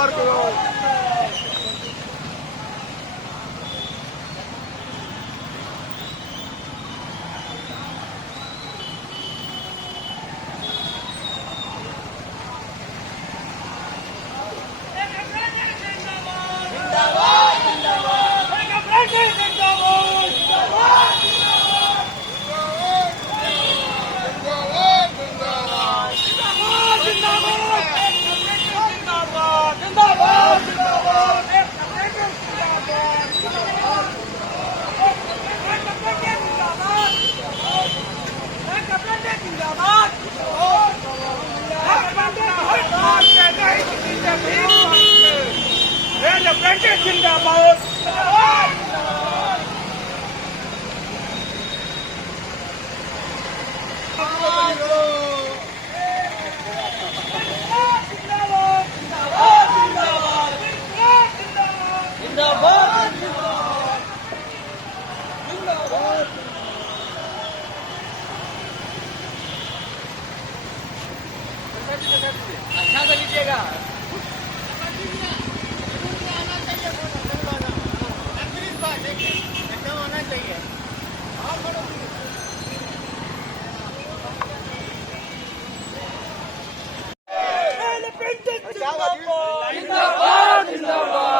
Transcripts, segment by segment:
इंतजार करो। जिंदाबाद। अच्छा कर लीजिएगा। एकदम आना चाहिए। जिंदाबाद जिंदाबाद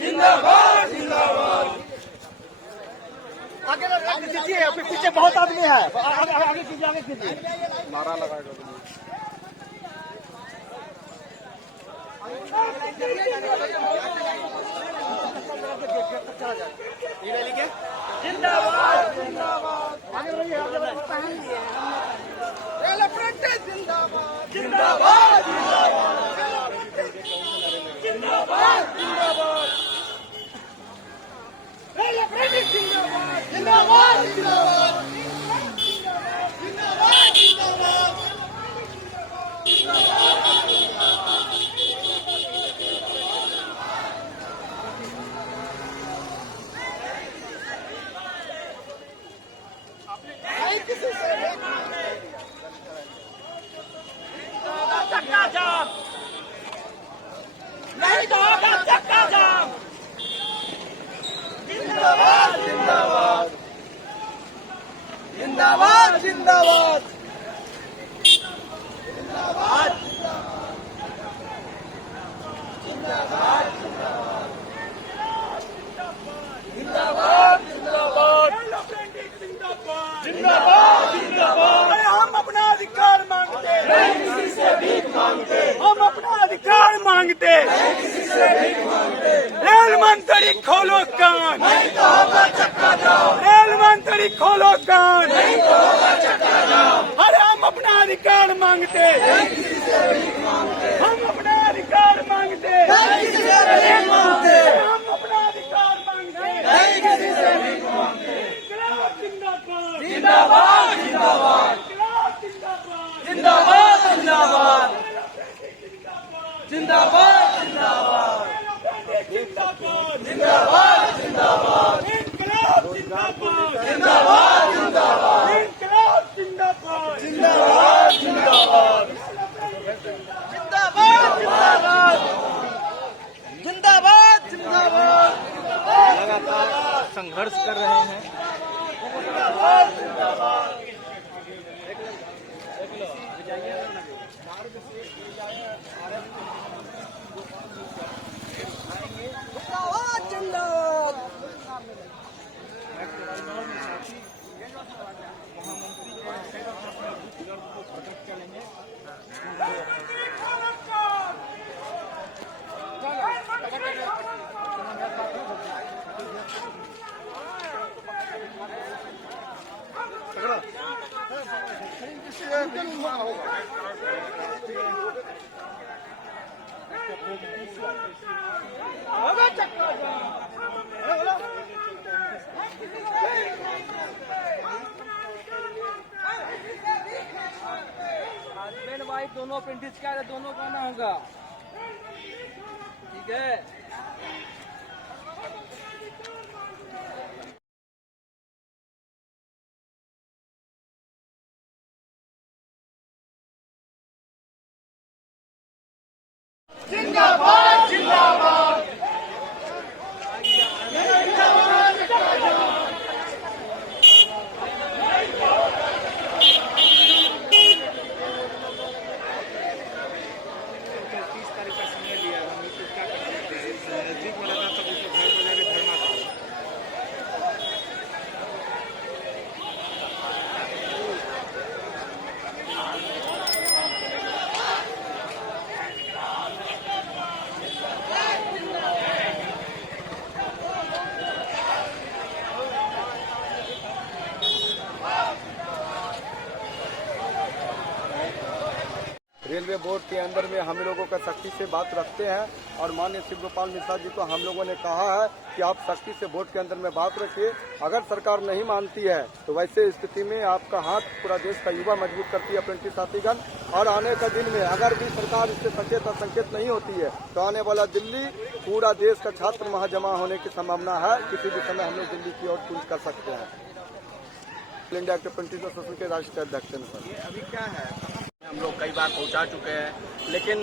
जिंदाबाद जिंदाबाद। आगे कीजिए, पीछे बहुत आदमी है। आगे कीजिए, आगे कीजिए। नारा लगाएगा। जिंदाबाद जिंदाबाद। आगे बढ़िए, आगे बढ़िए। जिंदाबाद जिंदाबाद जिंदाबाद जिंदाबाद। जिंदाबाद जिंदाबाद जिंदाबाद चक्का जाम नहीं तो होगा चक्का जाम। जिंदाबाद जिंदाबाद जिंदाबाद जिंदाबाद जिंदाबाद जिंदाबाद जिंदाबाद जिंदाबाद जिंदाबाद। हम अपना अधिकार मांगते नहीं किसी से भीख मांगते। हम अपना अधिकार मांगते नहीं किसी से भीख मांगते। रेल मंत्री खोलो कान नहीं तो होगा चक्का जाम। रेल मंत्री खोलो कान नहीं तो होगा चक्का जाम। अरे हम अपना अधिकार मांगते नहीं किसी से भीख मांगते। हम अपना अधिकार मांगते नहीं किसी से भीख मांगते। हम अपना अधिकार मांगते नहीं किसी से भीख मांगते। जिंदाबाद जिंदाबाद जिंदाबाद जिंदाबाद जिंदाबाद जिंदाबाद जिंदाबाद जिंदाबाद इंकलाब जिंदाबाद जिंदाबाद जिंदाबाद इंकलाब जिंदाबाद जिंदाबाद जिंदाबाद जिंदाबाद जिंदाबाद जिंदाबाद। लगातार संघर्ष कर रहे हैं। जिंदाबाद जिंदाबाद हस्बैंड वाइफ दोनों अप्रेंटिस का दोनों का आना होगा। ठीक है। जिंदाबाद जिंदाबाद। रेलवे बोर्ड के अंदर में हम लोगों का सख्ती से बात रखते हैं और माननीय शिव गोपाल मिश्रा जी को हम लोगों ने कहा है कि आप सख्ती से बोर्ड के अंदर में बात रखिए। अगर सरकार नहीं मानती है तो वैसे स्थिति में आपका हाथ पूरा देश का युवा मजबूत करती है अप्रेंटिस साथीगण। और आने का दिन में अगर भी सरकार इससे सचेत और संकेत नहीं होती है तो आने वाला दिल्ली पूरा देश का छात्र महाजमा होने की संभावना है। किसी भी समय हम लोग दिल्ली की ओर कूच कर सकते हैं। इंडिया अप्रेंटिस एसोसिएशन के राष्ट्रीय अध्यक्ष हैं सर। ये अभी क्या है, हम लोग कई बार पहुंचा चुके हैं, लेकिन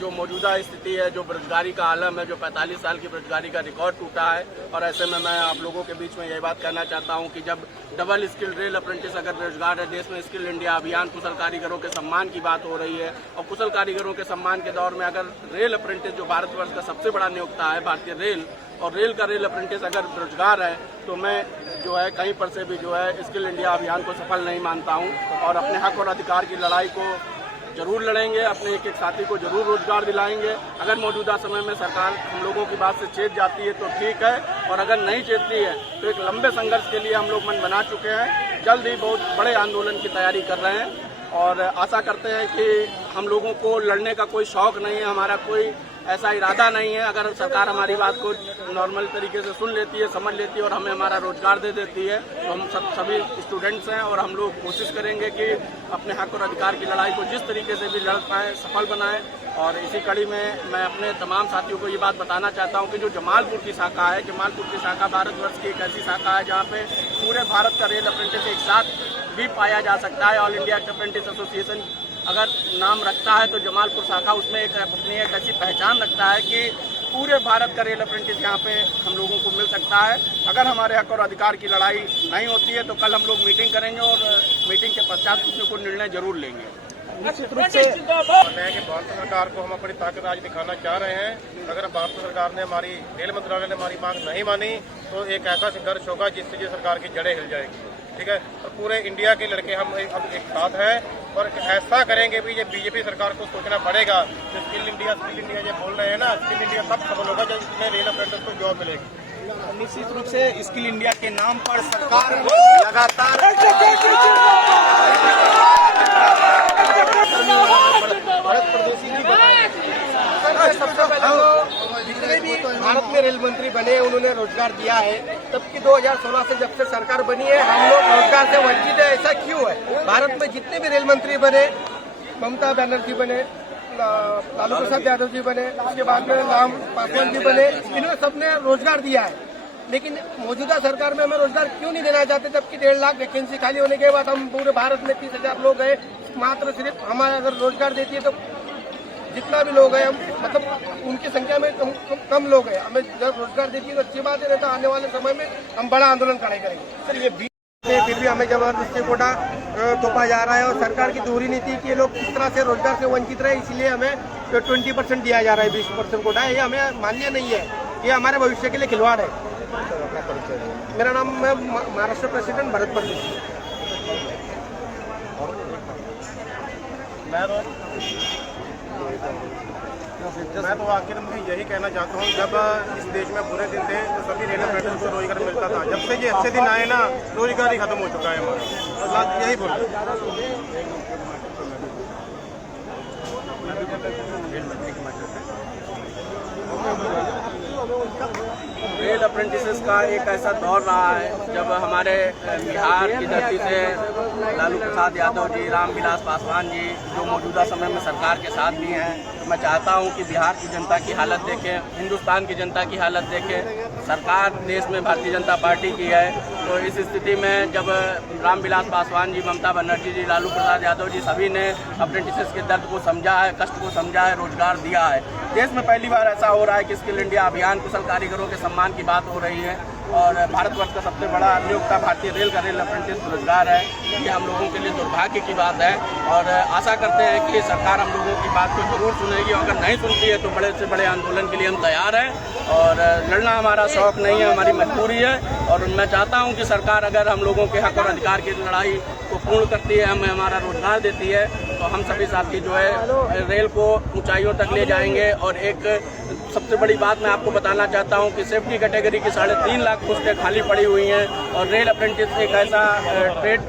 जो मौजूदा स्थिति है, जो बेरोजगारी का आलम है, जो 45 साल की बेरोजगारी का रिकॉर्ड टूटा है, और ऐसे में मैं आप लोगों के बीच में यही बात कहना चाहता हूं कि जब डबल स्किल रेल अप्रेंटिस अगर बेरोजगार है, देश में स्किल इंडिया अभियान कुशल कारीगरों के सम्मान की बात हो रही है, और कुशल कारीगरों के सम्मान के दौर में अगर रेल अप्रेंटिस जो भारतवर्ष का सबसे बड़ा नियोक्ता है भारतीय रेल, और रेल का रेल अप्रेंटिस अगर बेरोजगार है, तो मैं जो है कहीं पर से भी जो है स्किल इंडिया अभियान को सफल नहीं मानता हूं। और अपने हक और अधिकार की लड़ाई को जरूर लड़ेंगे, अपने एक एक साथी को जरूर रोजगार दिलाएंगे। अगर मौजूदा समय में सरकार हम लोगों की बात से चेत जाती है तो ठीक है, और अगर नहीं चेतती है तो एक लंबे संघर्ष के लिए हम लोग मन बना चुके हैं। जल्द ही बहुत बड़े आंदोलन की तैयारी कर रहे हैं और आशा करते हैं कि हम लोगों को लड़ने का कोई शौक नहीं है, हमारा कोई ऐसा इरादा नहीं है। अगर सरकार हमारी बात को नॉर्मल तरीके से सुन लेती है, समझ लेती है और हमें हमारा रोजगार दे देती है, तो हम सभी स्टूडेंट्स हैं और हम लोग कोशिश करेंगे कि अपने हक और अधिकार की लड़ाई को जिस तरीके से भी लड़ पाएं, सफल बनाएं। और इसी कड़ी में मैं अपने तमाम साथियों को ये बात बताना चाहता हूँ कि जो जमालपुर की शाखा है, जमालपुर की शाखा भारतवर्ष की एक ऐसी शाखा है जहाँ पे पूरे भारत का रेल अप्रेंटिस एक साथ भी पाया जा सकता है। ऑल इंडिया अप्रेंटिस एसोसिएशन अगर नाम रखता है तो जमालपुर शाखा उसमें अपनी एक ऐसी पहचान रखता है कि पूरे भारत का रेल अप्रेंटिस यहाँ पे हम लोगों को मिल सकता है। अगर हमारे हक और अधिकार की लड़ाई नहीं होती है तो कल हम लोग मीटिंग करेंगे और मीटिंग के पश्चात कुछ न कुछ निर्णय जरूर लेंगे। निश्चित रूप से कि भारत सरकार को हम अपनी ताकत आज दिखाना चाह रहे हैं। अगर भारत सरकार ने हमारी रेल मंत्रालय ने हमारी मांग नहीं मानी तो एक ऐसा संघर्ष होगा जिससे ये सरकार की जड़ें हिल जाएगी। ठीक है, और पूरे इंडिया के लड़के हम अब एक साथ हैं और ऐसा करेंगे भी ये बीजेपी सरकार को सोचना पड़ेगा। जो स्किल इंडिया ये बोल रहे हैं ना, स्किल इंडिया तब सफल होगा जब इसमें रेल अप्रेंटिस को जॉब मिलेगी। निश्चित रूप से स्किल इंडिया के नाम पर सरकार लगातार सबसे पहले तो जितने भी भारत में रेल मंत्री बने उन्होंने रोजगार दिया है। तब की 2016 से जब से सरकार बनी है हम लोग रोजगार से वंचित है। ऐसा क्यों है? भारत में जितने भी रेल मंत्री बने, ममता बनर्जी बने, लालू प्रसाद यादव जी बने, उसके बाद में राम पासवान जी बने, इन्होंने सबने रोजगार दिया है। लेकिन मौजूदा सरकार में हमें रोजगार क्यों नहीं देना चाहते? जबकि 1.5 लाख वैकेंसी खाली होने के बाद हम पूरे भारत में 30,000 लोग हैं, मात्र सिर्फ हमारे अगर रोजगार देती है तो जितना भी लोग हैं हम मतलब उनकी संख्या में कम लोग हैं। हमें जब रोजगार देती है तो अच्छी बात है, नहीं तो आने वाले समय में हम बड़ा आंदोलन खड़े करेंगे। सर ये फिर भी हमें जबरदस्ती कोटा थोपा जा रहा है और सरकार की दोहरी नीति कि ये लोग किस तरह से रोजगार से वंचित रहे, इसलिए हमें 20% दिया जा रहा है, 20% कोटा। ये हमें मान्य नहीं है, ये हमारे भविष्य के लिए खिलवाड़ है। मेरा नाम है महाराष्ट्र प्रेसिडेंट भरत परदेशी। मैं तो आखिर में यही कहना चाहता हूँ, जब इस देश में बुरे दिन थे तो सभी रेल अप्रेंटिस को रोजगार मिलता था। जब से ये अच्छे दिन आए ना, रोजगार ही खत्म हो चुका है हमारा। तो यही बोल रेल अप्रेंटिसेस का एक ऐसा दौर रहा है जब हमारे बिहार की धरती से लालू प्रसाद यादव जी, रामविलास पासवान जी जो मौजूदा समय में सरकार के साथ भी हैं, तो मैं चाहता हूं कि बिहार की जनता की हालत देखें, हिंदुस्तान की जनता की हालत देखें। सरकार देश में भारतीय जनता पार्टी की है, तो इस स्थिति में जब रामविलास पासवान जी, ममता बनर्जी जी, लालू प्रसाद यादव जी सभी ने अप्रेंटिसेस के दर्द को समझा है, कष्ट को समझा है, रोजगार दिया है, देश में पहली बार ऐसा हो रहा है कि स्किल इंडिया अभियान कुशल कारीगरों के सम्मान की बात हो रही है और भारतवर्ष का सबसे बड़ा नियोक्ता भारतीय रेल का रेल अप्रेंटिस रोजगार है। ये हम लोगों के लिए दुर्भाग्य की बात है और आशा करते हैं कि सरकार हम लोगों की बात को जरूर सुनेगी और अगर नहीं सुनती है तो बड़े से बड़े आंदोलन के लिए हम तैयार हैं और लड़ना हमारा शौक नहीं है, हमारी मजबूरी है। और मैं चाहता हूं कि सरकार अगर हम लोगों के हक और अधिकार की लड़ाई को पूर्ण करती है, हमें हमारा रोजगार देती है, तो हम सभी साथी जो है रेल को ऊंचाइयों तक ले जाएंगे। और एक सबसे बड़ी बात मैं आपको बताना चाहता हूं कि सेफ्टी कैटेगरी की 3.5 लाख पोस्टें खाली पड़ी हुई हैं और रेल अप्रेंटिस एक ऐसा ट्रेड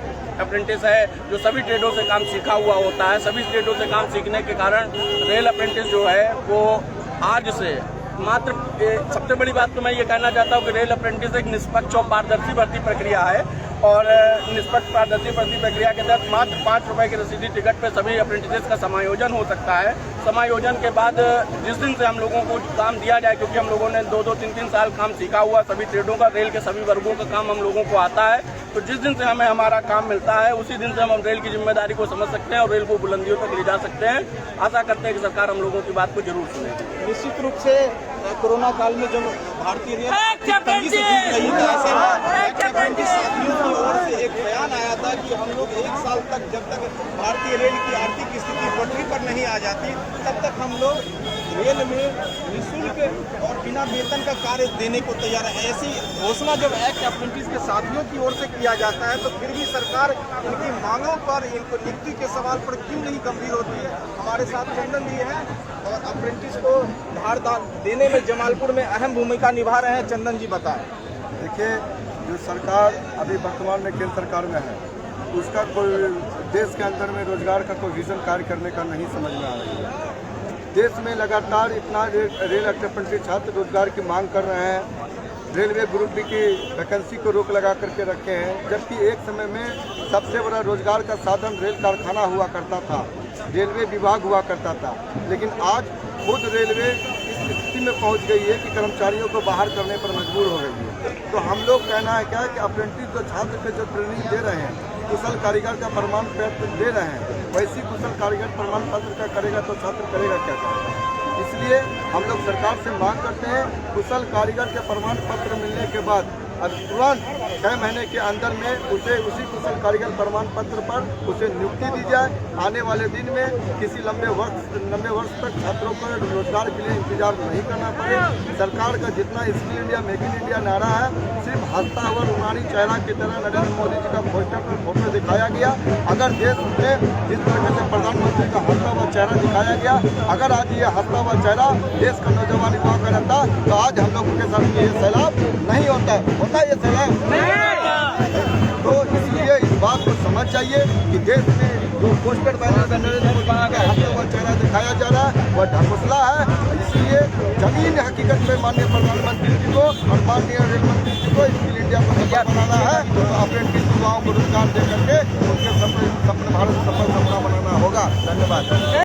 अप्रेंटिस है जो सभी ट्रेडों से काम सीखा हुआ होता है। सभी ट्रेडों से काम सीखने के कारण रेल अप्रेंटिस जो है वो आज से मात्र सबसे बड़ी बात तो मैं ये कहना चाहता हूँ कि रेल अप्रेंटिस एक निष्पक्ष और पारदर्शी भर्ती प्रक्रिया है और निष्पक्ष पारदर्शी भर्ती प्रक्रिया के तहत मात्र 5 रुपए की रसीदी टिकट पे सभी अप्रेंटिसेस का समायोजन हो सकता है। समायोजन के बाद जिस दिन से हम लोगों को काम दिया जाए, क्योंकि हम लोगों ने 2-2, 3-3 साल काम सीखा हुआ, सभी ट्रेडों का, रेल के सभी वर्गों का काम हम लोगों को आता है, तो जिस दिन से हमें हमारा काम मिलता है उसी दिन से हम रेल की जिम्मेदारी को समझ सकते हैं और रेल को बुलंदियों तक ले जा सकते हैं। आशा करते हैं कि सरकार हम लोगों की बात को जरूर सुनेगी। निश्चित रूप से कोरोना काल में जब भारतीय रेल तंगी से जूझ रही थी, ऐसे में अप्रेंटिस साथियों की ओर से एक बयान आया था कि हम लोग 1 साल तक, जब तक भारतीय रेल की आर्थिक स्थिति पटरी पर नहीं आ जाती, तब तक हम लोग रेल में निःशुल्क और बिना वेतन का कार्य देने को तैयार है। ऐसी घोषणा जब एक्ट अप्रेंटिस के साथियों की ओर से किया जाता है तो फिर भी सरकार इनकी मांगों पर, इनको नियुक्ति के सवाल पर क्यों नहीं गंभीर होती है। हमारे साथ चंदन जी है और अप्रेंटिस को भार देने में जमालपुर में अहम भूमिका निभा रहे हैं। चंदन जी बताएं। देखिए, जो सरकार अभी वर्तमान में केंद्र सरकार में है, उसका कोई देश के अंदर में रोजगार का कोई विजन कार्य करने का नहीं समझ में आ रही है। देश में लगातार इतना रेल अप्रेंटिस छात्र रोजगार की मांग कर रहे हैं, रेलवे ग्रुप डी की वैकेंसी को रोक लगा करके रखे हैं, जबकि एक समय में सबसे बड़ा रोजगार का साधन रेल कारखाना हुआ करता था, रेलवे विभाग हुआ करता था। लेकिन आज खुद रेलवे इस स्थिति में पहुंच गई है कि कर्मचारियों को बाहर करने पर मजबूर हो गई है। तो हम लोग कहना है क्या कि अप्रेंटिस जो छात्र को जो ट्रेनिंग दे रहे हैं, कुशल कारीगर का प्रमाण पत्र दे रहे हैं, वैसी कुशल कारीगर प्रमाण पत्र का करेगा तो छात्र करेगा क्या करेगा। इसलिए हम लोग सरकार से मांग करते हैं, कुशल कारीगर के प्रमाण पत्र मिलने के बाद अब तुरंत 6 महीने के अंदर में उसे उसी कुशल कारीगर प्रमाण पत्र पर उसे नियुक्ति दी जाए। आने वाले दिन में किसी लंबे वर्ष तक छात्रों को रोजगार के लिए इंतजार नहीं करना पड़े। सरकार का जितना skill India, make in India नारा है, सिर्फ हंसता हुआ रूमानी चेहरा की तरह नरेंद्र मोदी जी का पोस्टर पर फोटो दिखाया गया। अगर देश में जिस तरह से प्रधानमंत्री का हंसता हुआ चेहरा दिखाया गया, अगर आज ये हंसता हुआ चेहरा देश का नौजवान युवा का रहता तो आज हम लोगों के साथ ये सैलाब नहीं होता ये सैलाब। तो इसलिए इस बात को समझ चाहिए कि देश में जो पोस्टर बैनर से नरेंद्र मोदी का हंसता हुआ चेहरा दिखाया जा रहा है वह ढकोसला है। इसलिए जमीन हकीकत में माननीय प्रधानमंत्री जी को और माननीय रेल मंत्री जी को स्किल इंडिया को सफल बनाना है, तो अप्रेंटिस युवाओं को रोजगार दे करके उनके सपने भारत सफल सपना बनाना होगा। धन्यवाद।